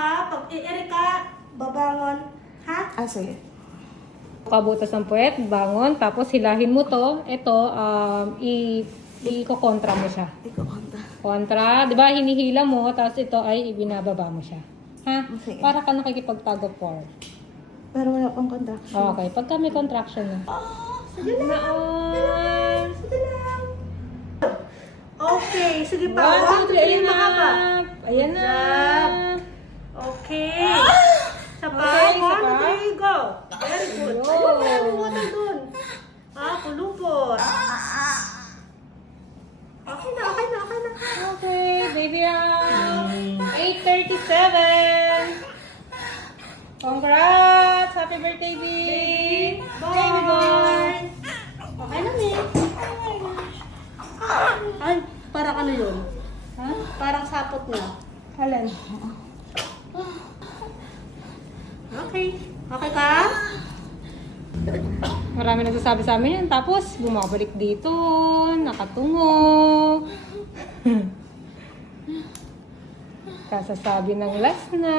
ha. Pag Erika, babangon. Ha? Ah, sige. Kabutas ng puwet, bangon, tapos hilahin mo to. Ito, i-kontra mo siya. Ikaw kanta. Kontra, di ba hinihila mo, tapos ito ay ibinababa mo siya. Ha? Sige. Para ka nakikipag-tug of war. Pero wala pang contraction. Okay, pagka may contraction na. Sige lang. Naon! Sige lang. Okay, sige pa. 1, 2, 3, ayan na! Mahaba. Ayan na! Okay. Isa pa. Okay, isa 1, pa. 2, 3, go. Very good. Go. Ayun, maraming water dun. Kulupot. Okay na, okay na, okay na. Okay, baby out! 8:37! Congrats! Happy birthday, baby! Baby boy! Okay na, May. Ay, parang ano yun? Ha? Parang sapot niya. Alan? Okay. Okay ka? Marami nagsasabi sa amin yan. Tapos, bumabalik dito. Nakatungo. Kasasabi ng last na.